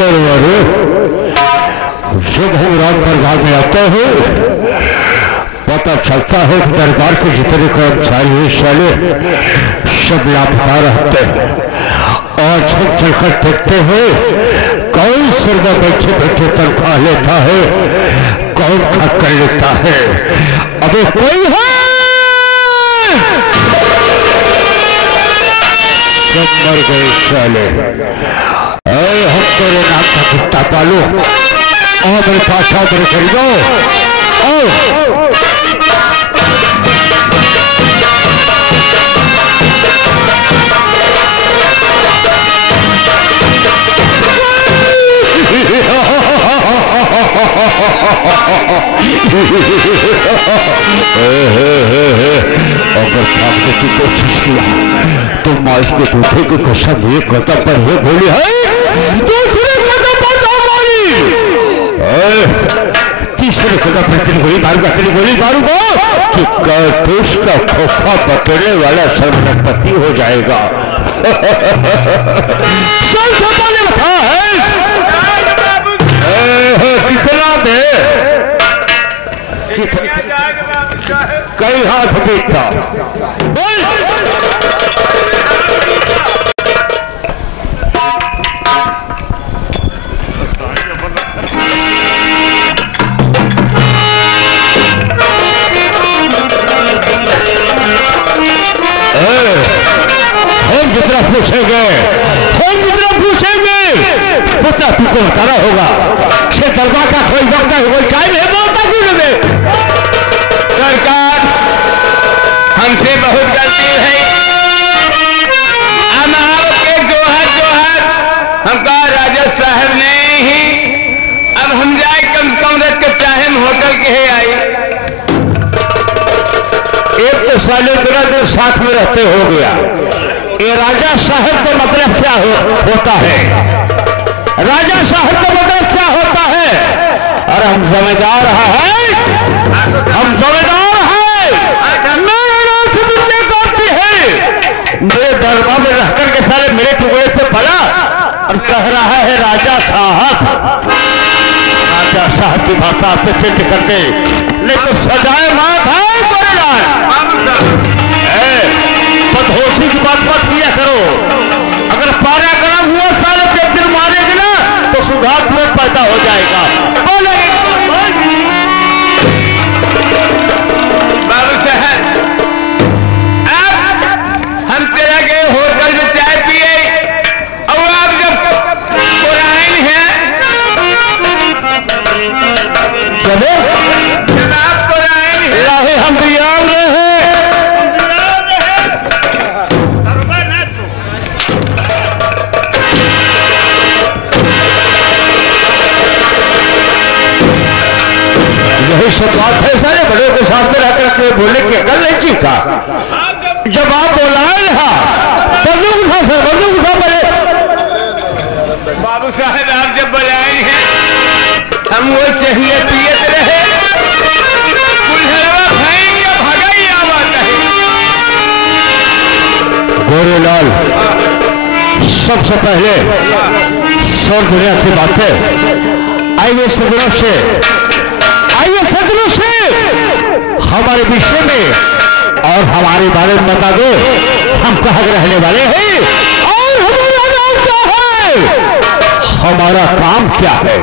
जब हम रात दरबार में आते हैं पता चलता है कि दरबार के जितने कर्मचारी साले सब लापता रहते हैं और छक चलकर देखते हैं कौन सर में बैठे बैठे तनख्वाह लेता है, कौन खा कर लेता है। अबे कोई है सब मर गए साले। हम तेरे नाम का कुत्ता पालो और मेरे पास आओ, मेरे खरीदो अगर भागने की कोशिश किया तो माँ के दूसरे की कसम एक कदम पर ये बोली है, दूसरे कदम पर मारी, तीसरे कदम पर तेरी गोली मारूंगा, तेरी गोली मारूंगा कि देश का खोखा बकेले वाला सर्वपति हो जाएगा। सब संभाले बता है कितना दे, कई हाथ देखता हम जितना पूछेंगे पता तुमको बताना होगा। से दरबार का कोई वक्त है, कोई टाइम है, बोलता क्यों नहीं? सरकार हमसे बहुत गलती है, हम आपके जोहर हमका राजा साहब ने ही, अब हम जाए कम से कम रत के चाहे होटल के ही आई। एक तो साले तेरा दिन साथ में रहते हो गया, ये राजा साहब का मतलब क्या होता है? राजा साहब का मतलब क्या होता है? अरे हम जमींदार हैं, हम जमींदार हैं, मेरे नाम से दुनिया काटती है। मेरे दरबार में रहकर के सारे मेरे टुकड़े से पड़ा और कह रहा है राजा साहब। राजा साहब की भाषा से चिंत करते नहीं तो सजाए मात है बदहोशी की बात मत किया करो। अगर पारा गर्म हुआ साले के एक दिन मारेगी ना तो सुधार तुम्हें पैदा हो जाएगा। बाबू साहब अब हम चले गए होटल में चाय पिए और आप जब पुराइन हैं जनाब पुराइन है हम बियार रहे यही सब बात है। सारे बड़ों के साथ में रहकर अपने बोलने की अकल नहीं चीखा। जब आप बोलाए बंदूक उठा सर, बंदूक उठा पड़े। बाबू साहब आप जब बुलाए हैं हम वो चाहिए पिए रहे गोरेलाल, सबसे पहले सौर दुनिया की बातें आइए सदनों से हमारे विषय में और हमारे बारे में बता दो। हम कहाँ के रहने वाले हैं और हमारा नाम क्या है, हमारा काम क्या है?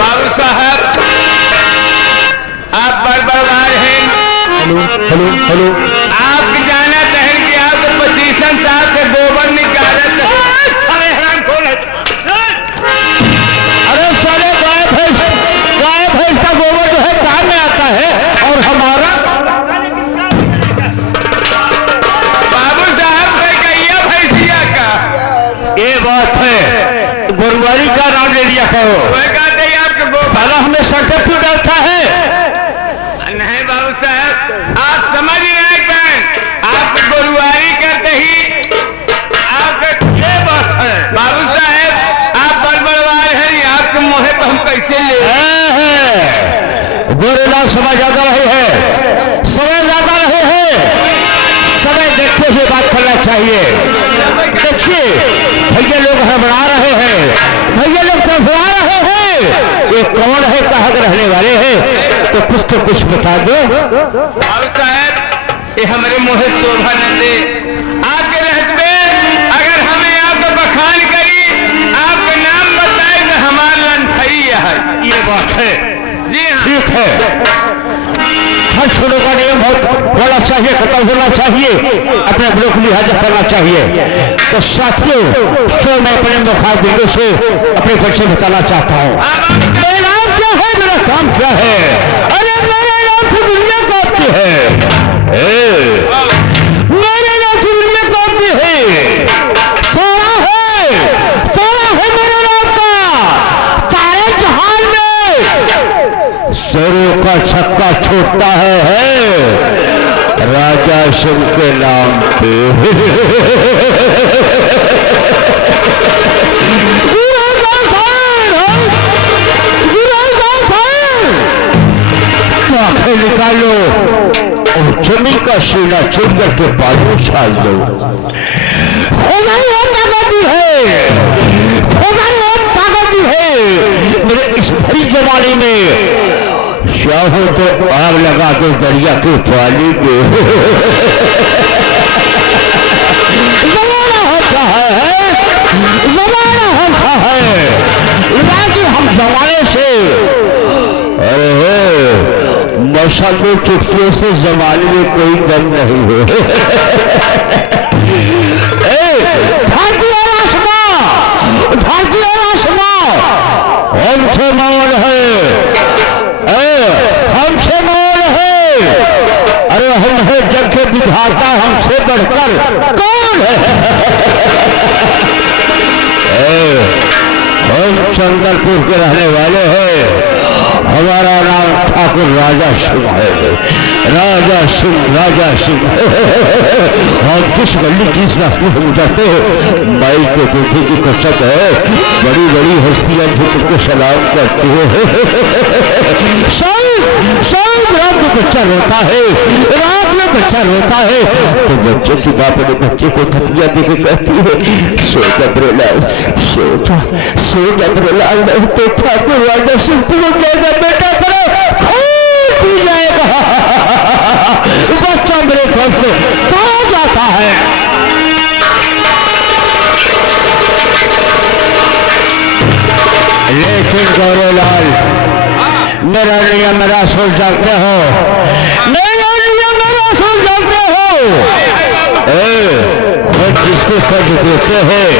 बाबू साहब आप बड़बड़ार हैं। हेलो आप जाना तहर कि आप 25 साल से गोबर निकालत है। अरे साले गाय भैंस का गोबर जो है काम में आता है और हमारा बाबू साहब गैया भैंसिया का ये बात है। गोरुवारी का नाम ले लिया कहो, साला हमें संकट क्यों डालता है? नहीं बाबू साहब आप समझ नहीं पाए, आप गोरुवारी करते ही आप ये बात है। बाबू साहब आप बड़बड़वार हैं, आपके मुँह पर हम कैसे ले? गोरेलाल समय ज्यादा रहे हैं, समय देखते हुए बात करना चाहिए। देखिए भैया लोग हड़बड़ा रहे हैं, ये कौन है, कहाँ के रहने वाले हैं, तो कुछ बता दो। बाबू साहब ये हमारे मोहे शोभानंद आपके रहते अगर हमें आपको बखान करी आपका नाम बताए तो हमारा लंथई है। ये बात है, जी हाँ ठीक है। हर छोड़ों का नियम बहुत होना चाहिए, खत्म होना चाहिए, अपने ब्लॉक लिहाजा करना चाहिए। तो साथियों, तो मैं अपने मुखातिबों से अपने परिचय बताना चाहता हूँ। मेरा नाम क्या है, मेरा काम क्या है? अरे मेरे नाम से दुनिया कांपती है, मेरे नाम से दुनिया कांपती है। सारा है मेरे नाम का, सारे जहान में सरों का छक्का छोड़ता है राजा सिंह के नाम पे। आंखें निकालो और जमीन का सीना चुन करके बाजू छाल दो। ताकत है मेरे इस भरी जवानी में, चाहो तो आग लगा दो दरिया के पानी में। जमाना होता है, जमाना होता है, लेकिन हम जमाने से मौसमी चुटकियों से जमाने में कोई दम नहीं है। धरती और आसमां हमसे मौन है, हमसे मौन है। अरे हम है जग के विधाता, हमसे बढ़कर कौन है? हम चंद्रपुर के रहने वाले हैं, हमारा नाम ठाकुर राजा सिंह है। राजा सिंह हम जिस गली जिस रास्ते से गुजरते हैं, माई के बेटे की कसम है, बड़ी बड़ी हस्तियां भी तुमको सलाम करती है। रात में बच्चा रोता है, रात में बच्चा रोता है तो बच्चे की बाप ने बच्चे को धतिया दे के कहती है, सो जबरेलाल, सो जबरेलाल, नहीं तो ठाकुर राजा सिंह को कहना बेटा करो खून पी जाएगा। बच्चा मेरे घर से चला जाता है। लेकिन गौरवलाल, मेरा नियम मेरा सोच जानते हो, मेरा नियम मेरा सोच जानते हो। जिसको कर्ज देते हैं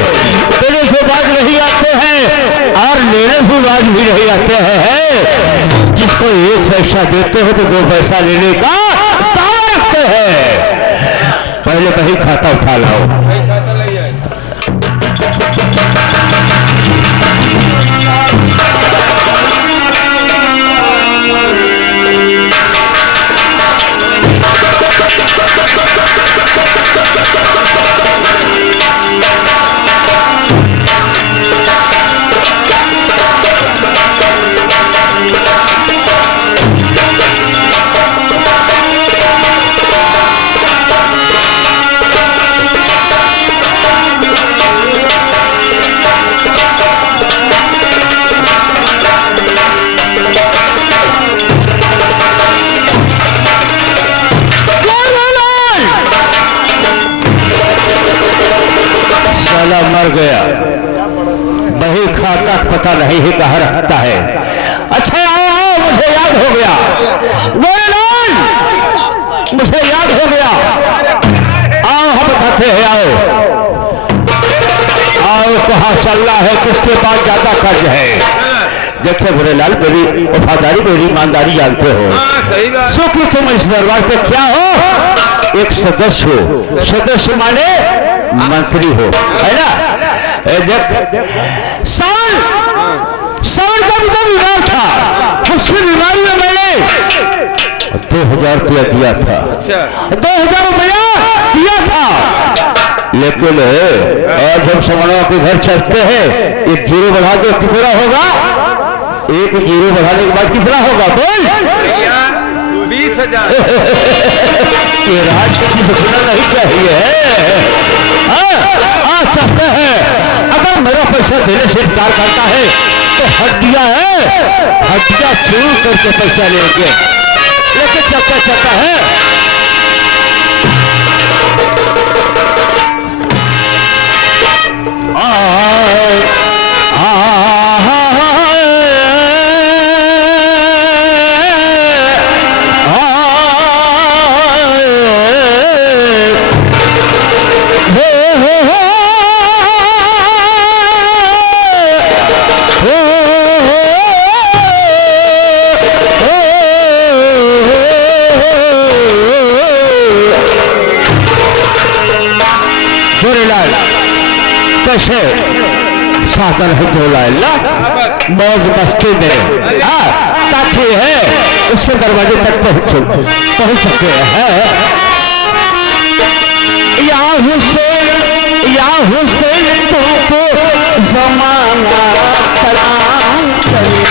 तेरे से बाज नहीं आते हैं और लेने से बाज भी नहीं आते हैं। जिसको एक पैसा देते हो तो 2 पैसा लेने का दावा रखते हैं। पहले वही खाता उठा लाओ। मर गया, वही खाता पता नहीं है कहाँ रखता है। अच्छा आओ, मुझे याद हो गया, मुझे याद हो गया। आओ हम बताते हैं, आओ कहाँ चल रहा है, किसके पास ज्यादा कर्ज है। देखिए बुरेलाल, मेरी वफादारी मेरी ईमानदारी जानते हो। सो कि तुम इस दरबार पे क्या हो, एक सदस्य हो। सदस्य माने मंत्री हो, है ना। देख सावन का भी तो बीमार था, उसकी बीमारी में मैंने 2000 रुपया दिया था। 2000 रुपया दिया था। लेकिन और जब समनवा के घर चलते हैं, एक जीरो बढ़ा के कितना होगा, एक जीरो बढ़ाने के बाद कितना होगा बोल? 20,000। ये राज किसी से सुनना नहीं चाहिए। चाहते हैं अगर मेरा पैसा देने से इनकार करता है तो हड्डियां है, हड्डियां चूर करके पैसा लेंगे। लेकिन चलता चलता है कैसे साधन है धोला मौज मस्ती में ताकि है उसके दरवाजे तक पहुंच सके है। या हुसैन तुमको जमाना सलाम करे।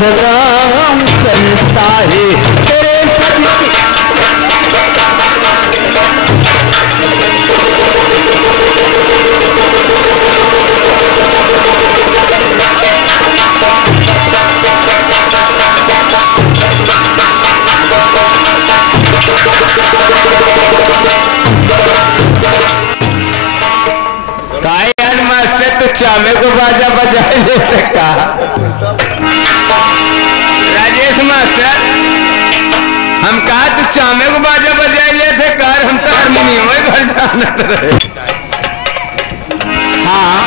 सलाम करता है तेरे कायन मास्टर तो चामे को बाजा बजाए लेते का मास्टर हम कहा तो चामे को बाजा बजाए ले थे कार हम तो हारमोनियम में घर जाना रहे। हाँ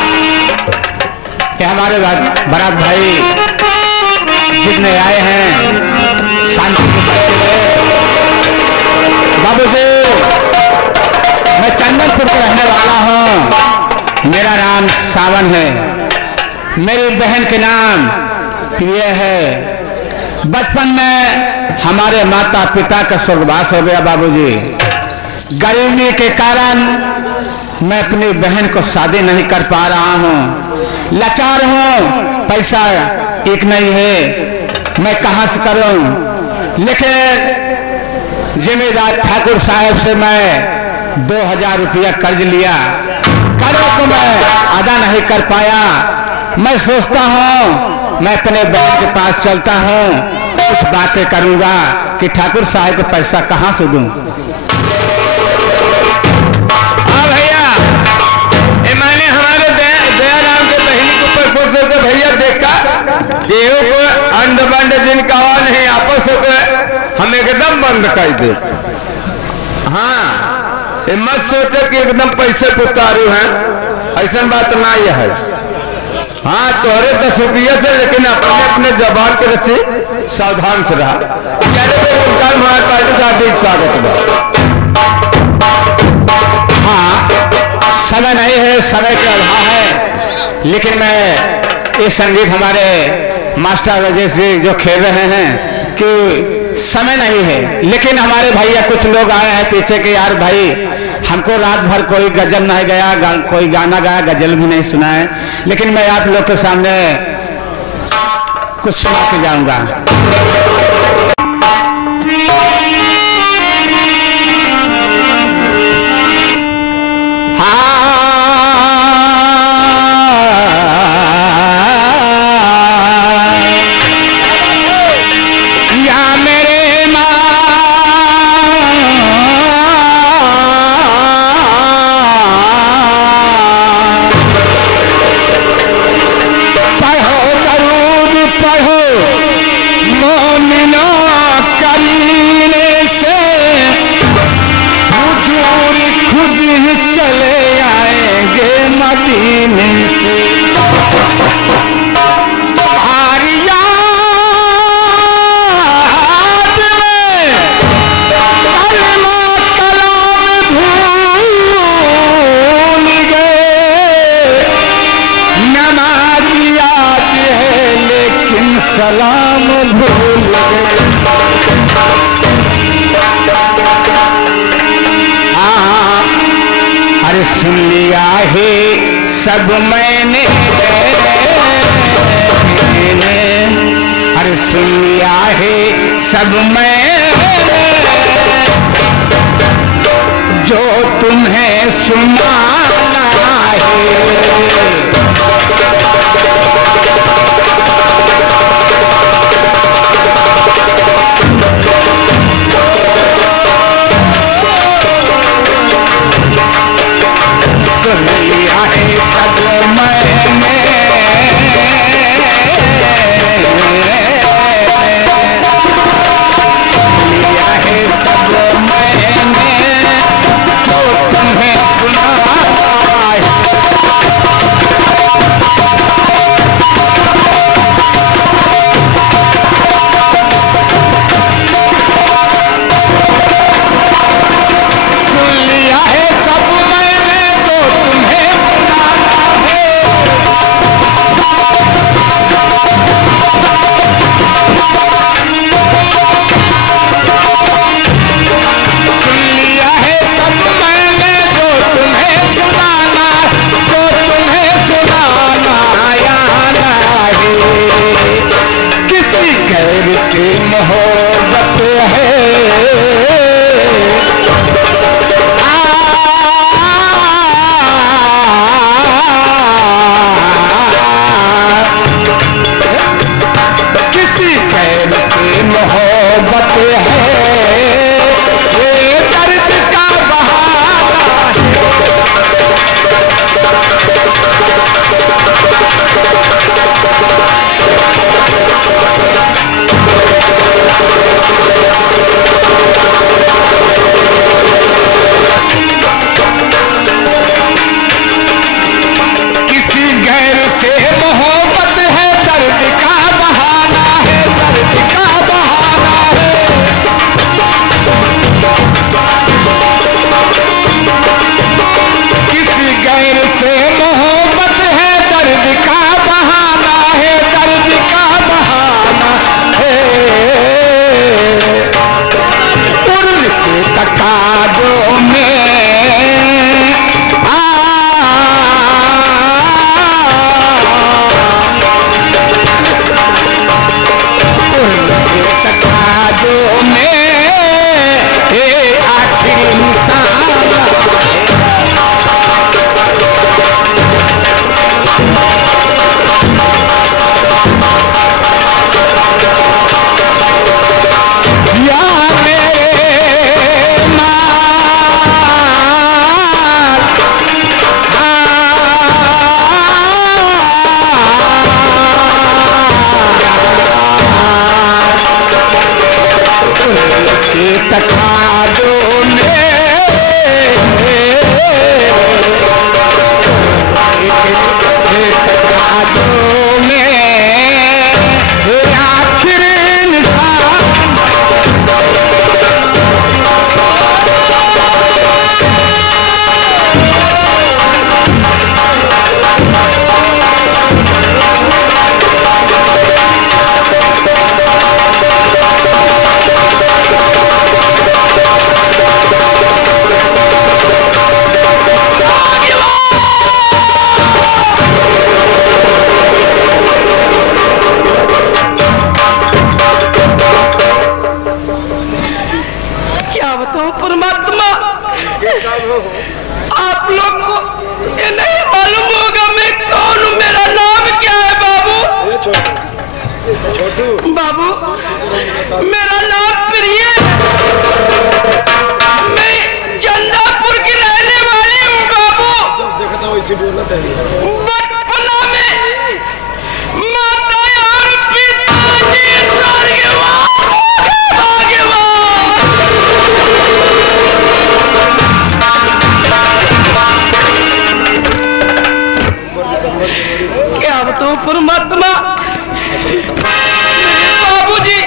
क्या हमारे बारात भाई जितने आए हैं शांति बाबू जी, मैं चंदनपुर का रहने वाला हूँ। मेरा नाम सावन है। मेरी बहन के नाम प्रिय है। बचपन में हमारे माता पिता का स्वर्गवास हो गया बाबूजी। गरीबी के कारण मैं अपनी बहन को शादी नहीं कर पा रहा हूँ। लाचार हूँ, पैसा एक नहीं है, मैं कहाँ से करूँ। लेकिन जिम्मेदार ठाकुर साहब से मैं 2000 रुपया कर्ज लिया। कर्ज को मैं अदा नहीं कर पाया। मैं सोचता हूँ मैं अपने बहन के पास चलता हूँ, कुछ बातें करूंगा कि ठाकुर साहब को पैसा कहाँ से दूं। हाँ भैया, मैंने हमारे दयाराम के बहनी के ऊपर खुश होकर भैया देखा गेहूं को अंड बंड जिनका नहीं आपस होकर हम एकदम बंद कर दे। हाँ, मत सोचे कि एकदम पैसे को उतारू है, ऐसा बात ना यह है। हाँ, तोहरे 10 रुपया से, लेकिन अपने अपने जबान के रचे सावधान से रहा। हाँ, समय नहीं है, समय का अभाव है। लेकिन मैं ये संगीत हमारे मास्टर राजेश जी जो खेल रहे हैं कि समय नहीं है, लेकिन हमारे भैया कुछ लोग आए हैं पीछे के, यार भाई हमको रात भर कोई गजल नहीं गया, कोई गाना गाया, गजल भी नहीं सुना है, लेकिन मैं आप लोग के सामने कुछ सुना के जाऊंगा। सुन लिया है सब मैंने, अरे सुन लिया है सब मैंने, जो तुम्हें सुनाना है। सुन लिया है सब मैंने, लिया है सब मैंने, तो तुम्हें सुनाना है। सुन लिया है सब मैंने, तो तुम्हें सुनाना है। सुन लिया है सब मैंने, जो तुम्हें सुनाना, जो तुम्हें सुनाना आना है। किसी गैर से मोहब्बत है, किसी गैर से मोहब्बत है, ये दर्द का बहाना है। किसी गैर से मोहब्बत है, दर्द का बहाना है, दर्द का बहाना है। किसी गैर से मोहब्बत है, दर्द का बहाना है, दर्द का बहाना है। उर्र के तकाज़ों में तकाज़ों में आखिर इंसान या मेरे माल, के तकाज़ों में तकाज़ों में आखिर इंसान। क्या बताऊं परमात्मा, आप लोग को ये नहीं मालूम होगा मैं कौन हूँ, मेरा नाम क्या है बाबू? बाबू मेरा नाम प्रिय, मैं चंदापुर की रहने वाली हूँ बाबू। बचपना में माता और पिताजी क्या बताऊं परमात्मा, बाबूजी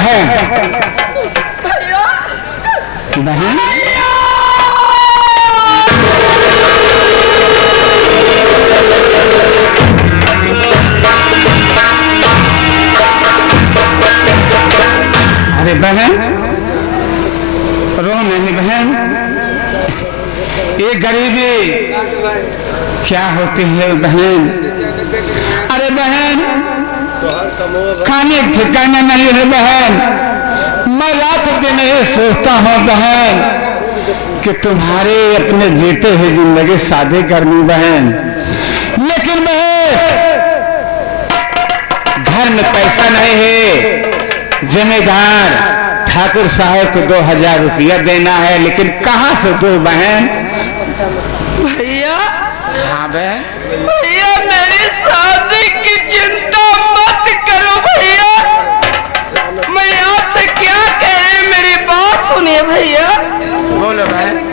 बहन बहन अरे बहन रो नहीं बहन, ये गरीबी क्या होती है बहन। अरे बहन खाने ठिकाना नहीं है बहन, मैं रात दिन ये सोचता हूँ बहन कि तुम्हारे अपने जीते हुए जिंदगी शादी करनी बहन, लेकिन बहन घर में पैसा नहीं है, जमींदार ठाकुर साहब को 2000 रुपया देना है, लेकिन कहाँ से दो बहन। भैया हाँ बहन भैया मेरी शादी की चिंता मत करो भैया, मैं आपसे क्या कहे, मेरी बात सुनिए भैया। बोलो बहन।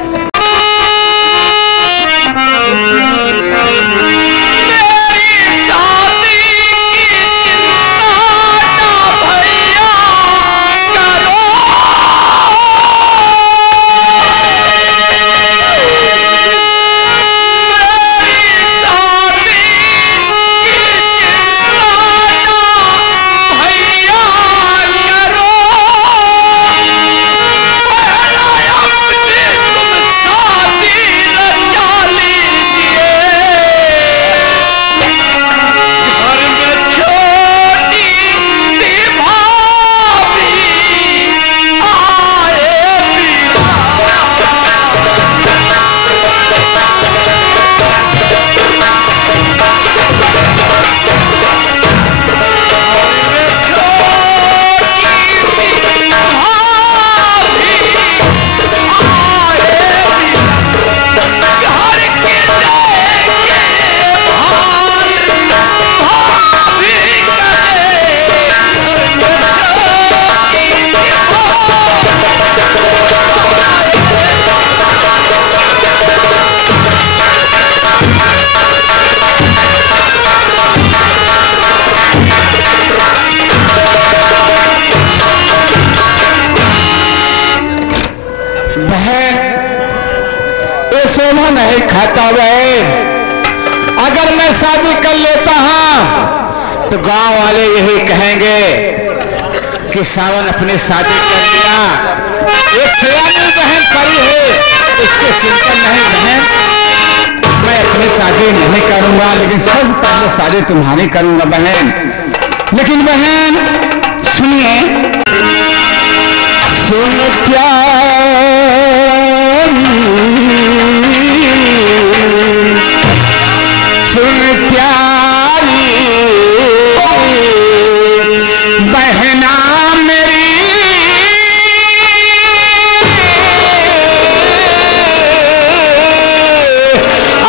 नहीं खाता बहन, अगर मैं शादी कर लेता हूं तो गांव वाले यही कहेंगे कि सावन अपने शादी कर लिया, एक सियानी बहन पड़ी है, इसके चिंता नहीं बहन, मैं अपनी शादी नहीं करूंगा, लेकिन सबसे पहले शादी तुम्हारी करूंगा बहन। लेकिन बहन सुनिए, सुन प्यारी बहना मेरी,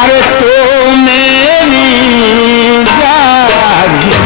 अरे तो मेरी जागी,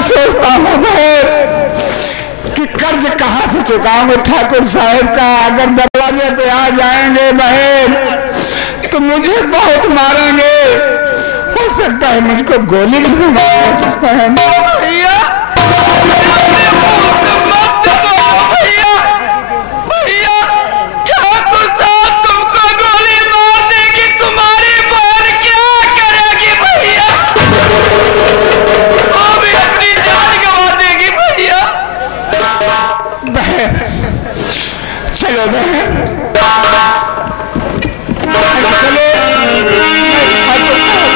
सोचता हूँ कि कर्ज कहाँ से चुकाऊंगे ठाकुर साहब का। अगर दरवाजे पे आ जाएंगे बहन तो मुझे बहुत मारेंगे, हो सकता है मुझको गोली भी लगाएंगे बहन। चलो बहन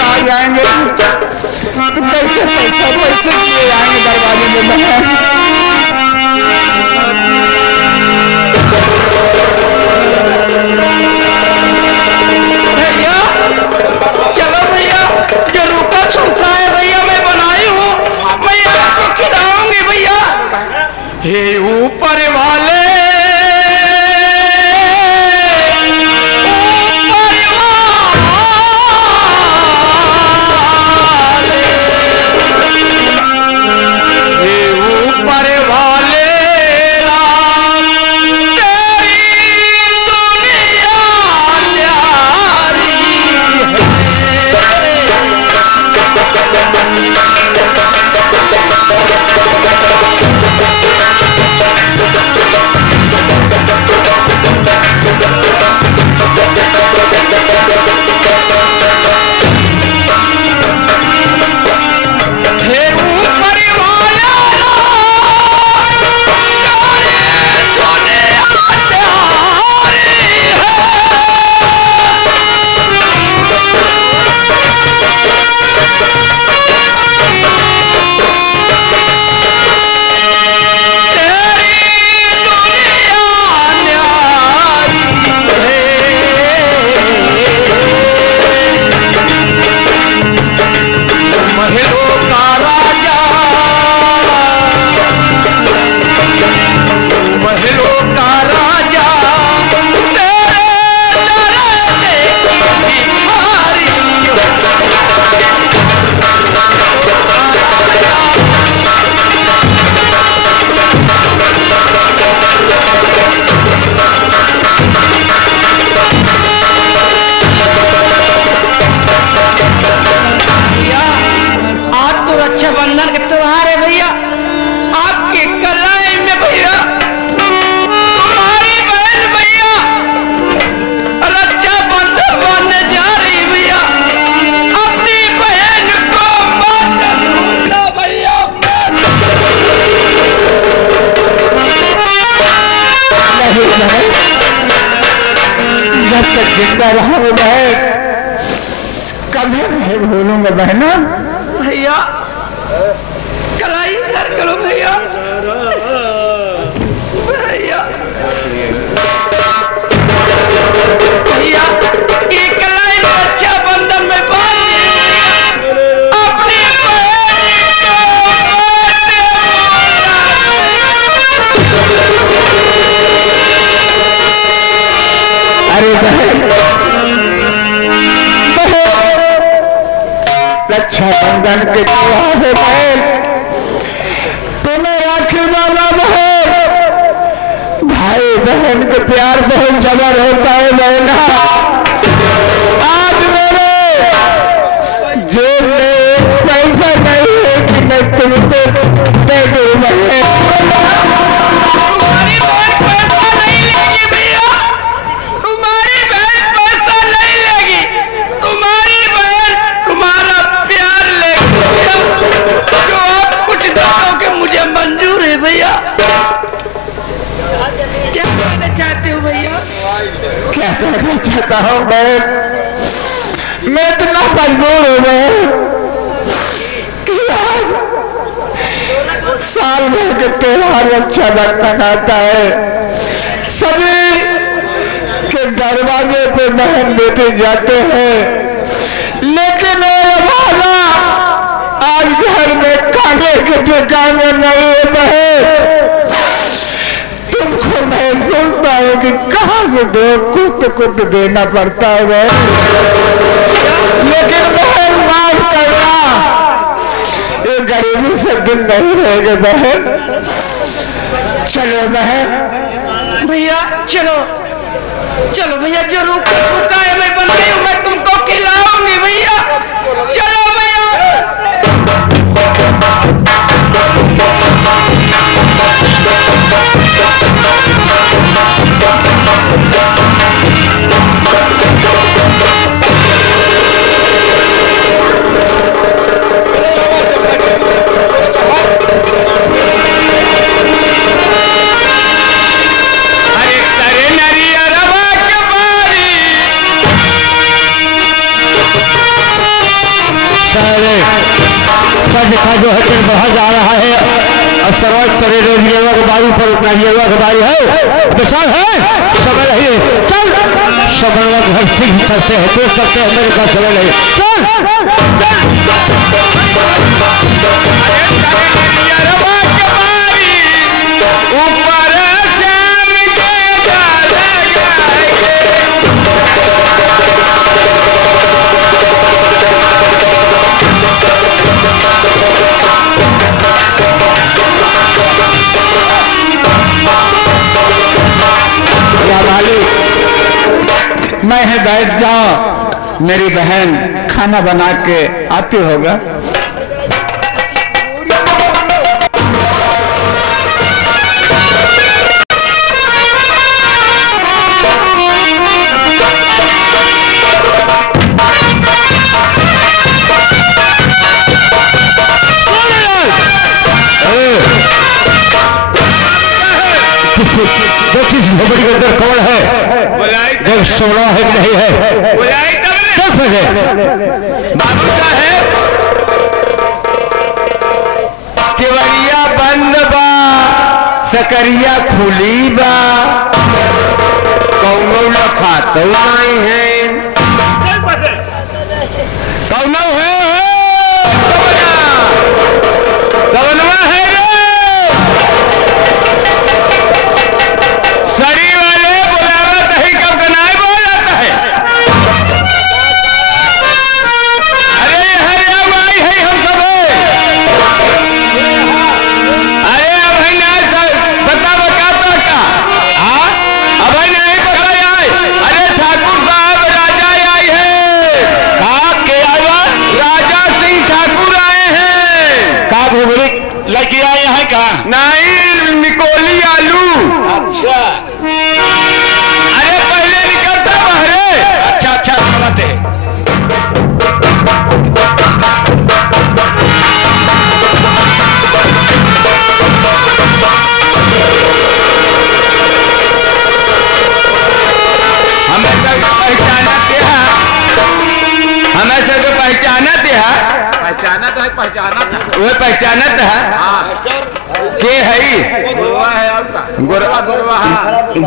आ जाएंगे तो कैसे पैसे किए आएंगे दरवाजे में बहन। भैया चलो भैया, जो रूखा सूखा है भैया मैं बनाई हूँ, मैं आपको खिलाऊंगी भैया। हे ऊपर वाले रक्षाबंधन के त्योहार है भैया, आपके कलाई में भैया तुम्हारी बहन भैया रक्षाबंधन बांधने जा रही भैया। अपनी बहन को मत भूलना भैया। जब तक जिंदा रहूंगा बहन कभी नहीं भूलूंगा बहना। भैया कलाई कर करो भैया। भैया भैया ये कलाई में अच्छा बंधन में बांध अपनी अरे बहन रक्षाबंधन के त्योहार है बहन, तुम्हें राखी वाला बहन भाई बहन के प्यार बहुत जबर होता है बहना। आज मेरे जेब में एक पैसा नहीं है कि मैं तुमको दे दूं बहन। तुम्हारी बहन पैसा नहीं लेगी भैया, तुम्हारी बहन पैसा नहीं लेगी, तुम्हारी बहन तुम्हारा प्यार लेगी भैया। जो आप कुछ दोगे मुझे मंजूर है भैया। क्या कहना चाहते हो भैया? क्या कहना चाहता हूँ बहन, मैं इतना मजबूर हूँ बहन कि आज साल भर के त्योहार रक्षाबंधन आता है, सभी के दरवाजे पे बहन बेटे जाते हैं, लेकिन आज घर में खाने के ठिकाने नहीं है बहन। तुमको मैं सोचता हूँ कि कहाँ से दो, कुछ देना पड़ता है बहन, लेकिन बहन माफ करना, ये गरीबी से दिन नहीं रहेगा बहन। चलो बहन भैया चलो चलो भैया, जो रुका है मैं बन गई हूँ, मैं तुमको खिलाऊंगी भैया। चलो भैया। लिखा जो है ट्रेन बढ़ा जा रहा है और सर्वोच्च करे रेलवे के वायु पर उतना रेलवे के वायु है विशाल है समय रहिए चल समय लोग घर सीख सकते हैं देख सकते हैं मेरे का समय रहिए मैं है बैठ जाओ मेरी बहन खाना बना के आती होगा। किस झोपड़ी के अंदर कौन है जब सोना है कि नहीं है बाबू साहेब केवड़िया बंद बा सकरिया खुली बा कौनो न खातो नहीं है कौनो है सवनवा है सड़ी वाले बुलावत है कब गनाए बोल जाता है। अरे हरिया भाई है हम सब अरे अब है ना बता बता तो का हाँ अब है नहीं पकड़ा आए अरे ठाकुर साहब राजा आई है कहा के आया राजा सिंह ठाकुर आए हैं का घुमरी लड़की आए हैं का नहीं निकोली आलू अच्छा अरे पहले निकलता बहरे अच्छा अच्छा बात है। हमें सब पहचाना दिया हमें सब पहचाना दिया पहचाना तो है पहचाना था वो पहचानत है के है गोरवा गोरवा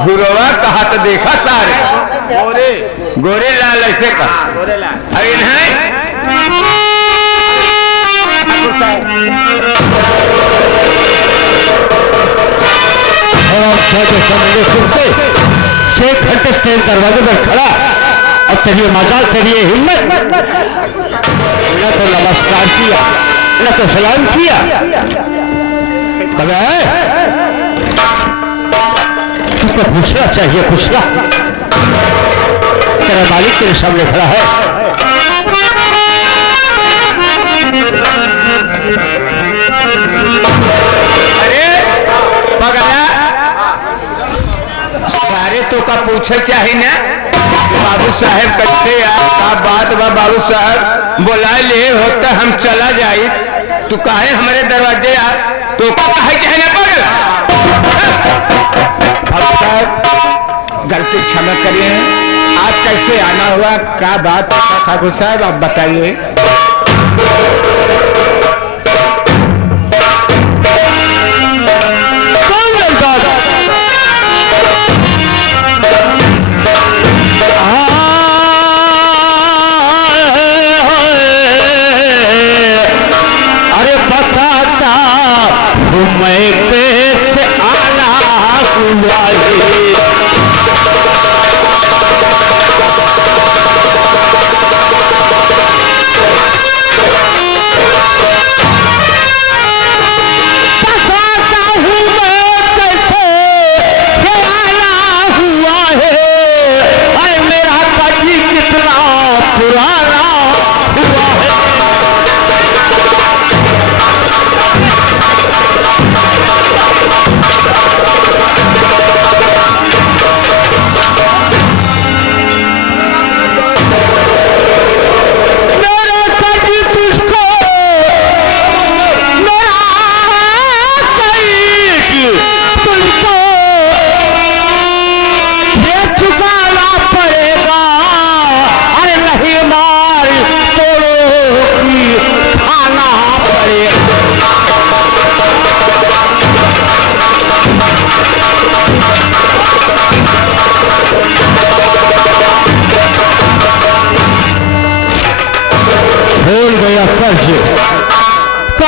गुरवा कहा तो देखा सारे गोरे गोरे लाल ऐसे का गोरे लाल अरे नहीं से घंटे स्टैंड दरवाजे पर खड़ा और तेरी मजाल तेरी हिम्मत न तो नमस्कार किया न तो सलाम किया कब है तुमको पूछना चाहिए पूछना तेरा मालिक तेरे सामने खड़ा है अरे पगला सारे तो का पूछे चाहिए ना बाबू साहेब कैसे का बात बा बाबू साहब बोला ले होता हम चला जाए तू काहे हमारे दरवाजे आ तो काहे कहने पगला बाबू साहब गलती क्षमा करिए आज कैसे आना हुआ क्या बात ठाकुर साहब आप बताइए। मैं कैसे आना हुआ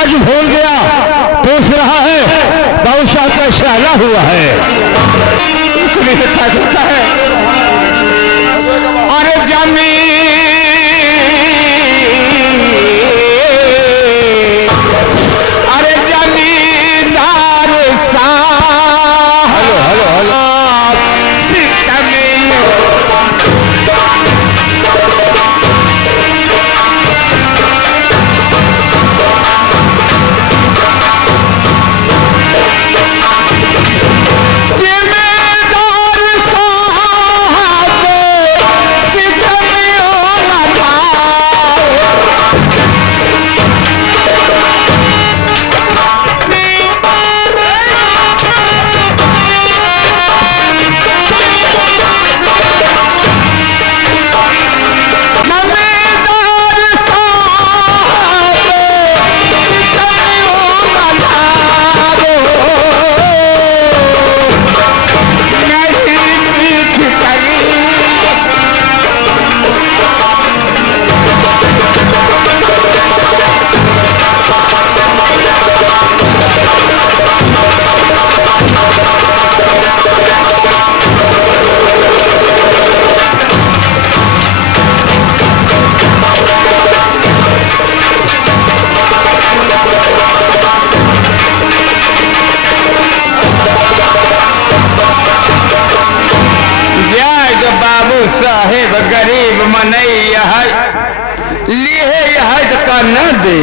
आज भूल गया, पूछ रहा है बाबू साहब का शाला हुआ है, इसलिए था है। अरे जमीन, अरे जमींदार साहब, हेलो हेलो हेलो, साहेब गरीब मनैया है, लिए यह का न दे।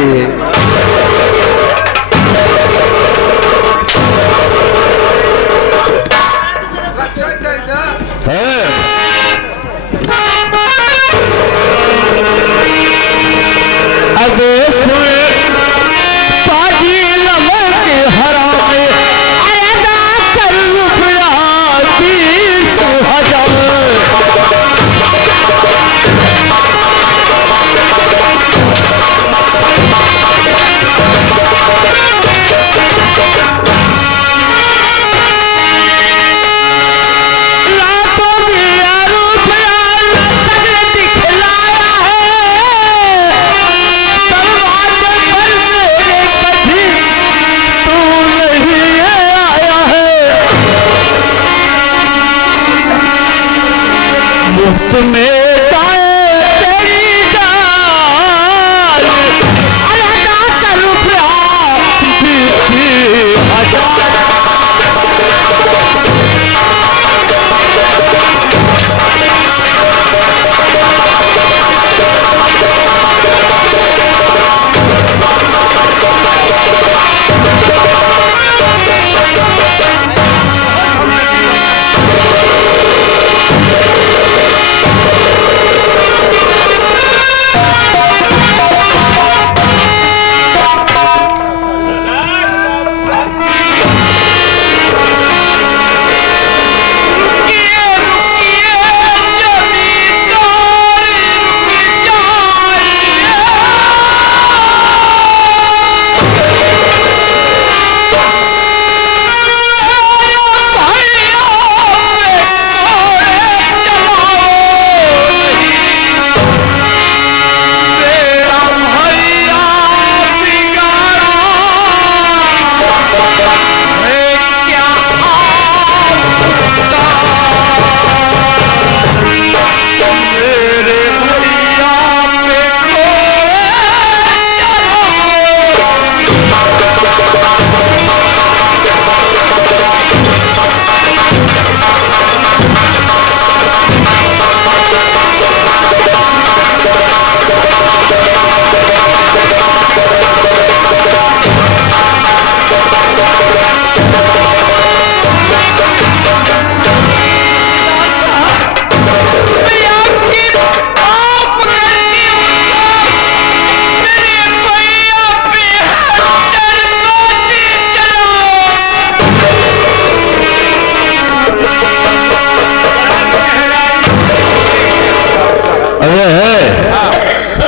अब पाजी नमक हराम, अदा कर रुपया 20,000।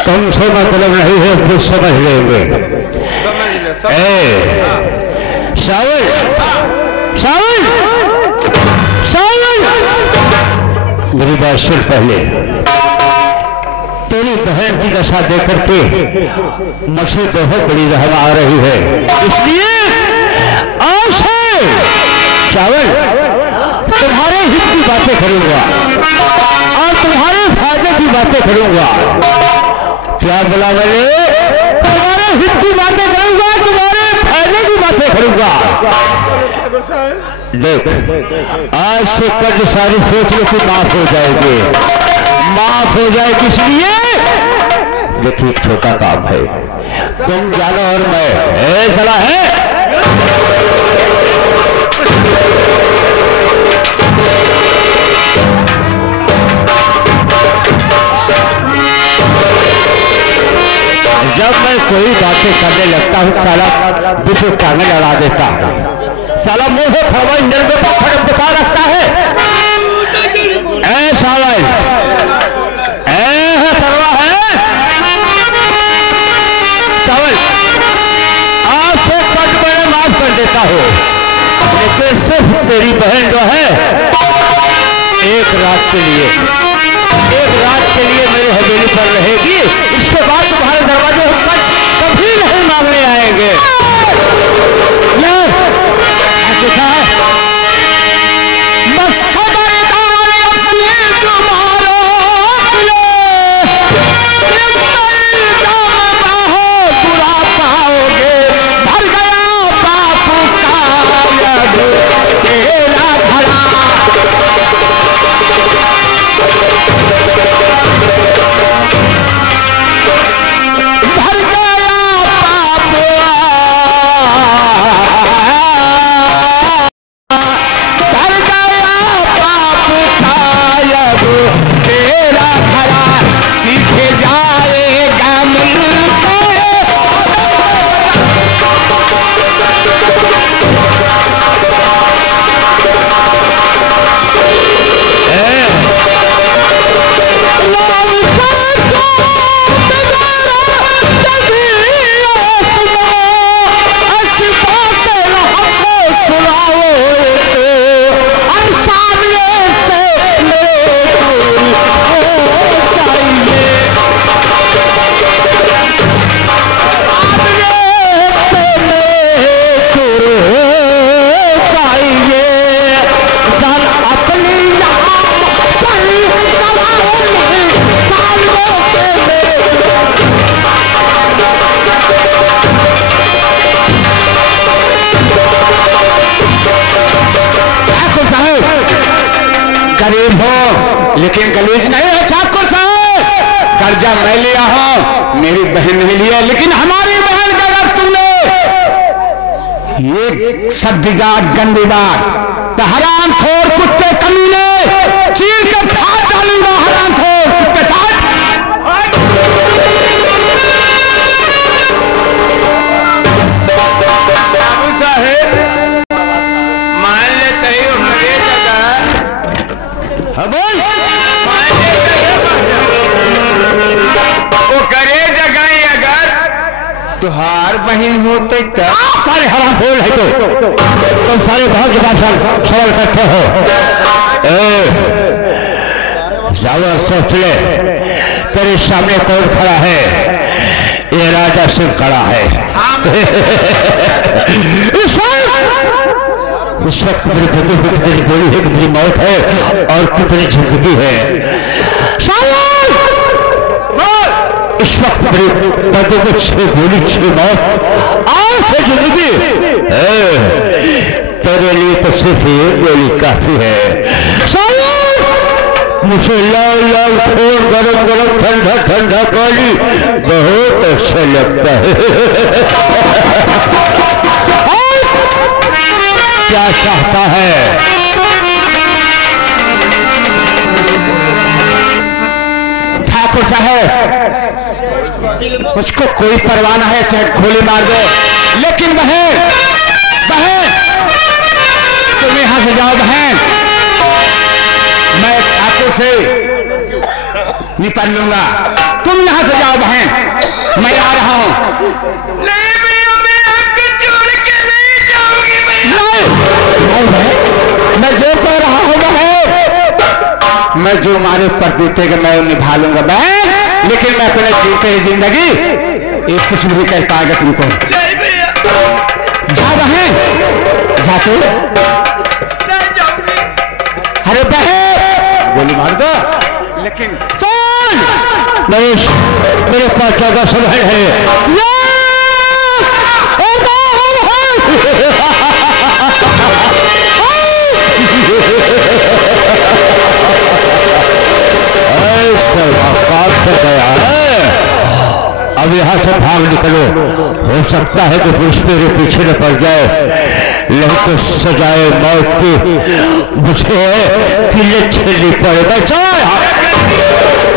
तुमसे मतलब नहीं है, कुछ समझ लेंगे। सावन सावन सावन, मेरी बात सुन पहले। तेरे मेरी बहन की दशा देख करके मुझे बहुत बड़ी रहम आ रही है, इसलिए आज से चावल तुम्हारे हित की बातें करूंगा और तुम्हारे फायदे की बातें करूंगा। क्या बोला मैंने? तुम्हारे हित की बातें करूंगा, तुम्हारे फायदे की बातें करूंगा। देख, आज से कर्ज सारी सोच लो कि माफ हो जाएगी, माफ हो जाएगी। इसलिए देखिए एक छोटा काम है, तुम जानो और मैं चला है। जब मैं कोई बातें करने लगता हूँ साला दूसरे टांगे लड़ा देता है, साला मुंह फरवा इंजन में फर्क बचा रखता है। ऐसा सरवा है चावल, आज से कट मैं माफ कर देता हूँ, लेकिन सिर्फ तेरी बहन जो है एक रात के लिए मेरे हवेली पर रहेगी। इसके बाद तुम्हारे दरवाजे हम कभी नहीं मांगने आएंगे। बस खबरदार अपने तुम्हारो बुरा पाओगे, भर गया बापू का तेरा भरा। गरीब हो लेकिन गलीज नहीं है ठाकुर साहब। कर्जा मैं लिया हूं, मेरी बहन नहीं लिया, लेकिन हमारी बहन का अगर तुमने ये सब्जी बात गंदी बात तो हराम खोर कुत्ते कमीने चीर के फाड़ डालूंगा। हराम खोर कुत्ते बाबू साहेब मान लेते ही मेरे जगह बोल वो करे जगह अगर तुहार बहन होते तब सारे हराम खोर है तो तुम सारे बहुत के बाद सवाल करते हो। ज्यादा सोच ले, तेरे सामने कौन खड़ा है? ये राजा सिंह खड़ा है। इस वक्त मेरे पति को कितनी गोली है, कितनी मौत है और कितनी जिंदगी है। इस वक्त मेरे पति को 6 गोली 6 मौत 8 जिंदगी। तेरे लिए तो सिर्फ 1 गोली काफी है। मुझे लाल लाल खून गरम गरम ठंडा ठंडा पानी बहुत अच्छा लगता है। क्या चाहता है? ठाकुर साहब उसको कोई परवाह ना है, चाहे गोली मार दो, लेकिन बहन तुम यहां से जाओ। बहन मैं ठाकुर से निपट लूंगा, तुम यहां से जाओ। बहन मैं आ रहा हूं। नहीं भैया मैं आपको छोड़ के नहीं जाऊंगी भैया। नहीं मैं जो कह रहा हूं बहन, मैं जो हमारे ऊपर बीतेगा मैं निभा लूंगा। बहन लेकिन मैं अपने जीते ही जिंदगी ये कुछ भी कर पाएगा तुमको। नहीं भैया, जा बहन, जाते नहीं जाऊंगी। अरे बहन गोली मार दो, लेकिन सुन मेरे पास ज्यादा समय है। गया है, अब यहाँ से भाग निकलो। हो सकता है कि पुरुष मेरे पीछे न पड़ जाए, नहीं तो सजाए मौत की मुझे किले झेलनी पड़े। बचाओ।